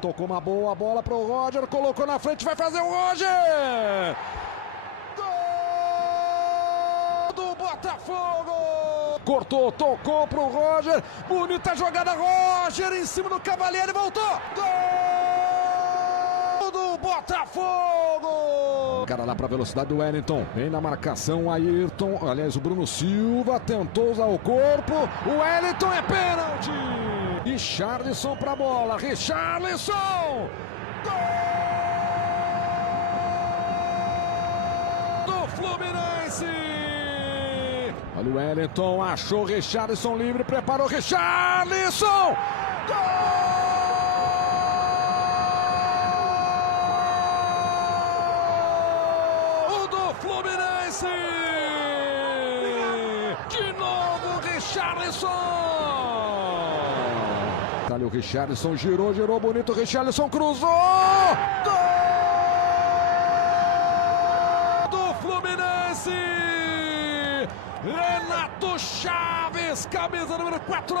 Tocou uma boa bola pro Roger, colocou na frente, vai fazer o Roger! Gol do Botafogo! Cortou, tocou pro Roger, bonita jogada, Roger em cima do Cavalieri, voltou! Gol do Botafogo! Cara lá pra velocidade do Wellington, vem na marcação, Ayrton, aliás o Bruno Silva tentou usar o corpo, o Wellington é pênalti! Richarlison pra bola, Richarlison! Gol do Fluminense! Olha o Wellington, achou Richarlison livre, preparou Richarlison! Gol do Fluminense! De novo Richarlison! Ali o Richarlison girou bonito, Richarlison cruzou! Gol do Fluminense! Renato Chaves, camisa número 4!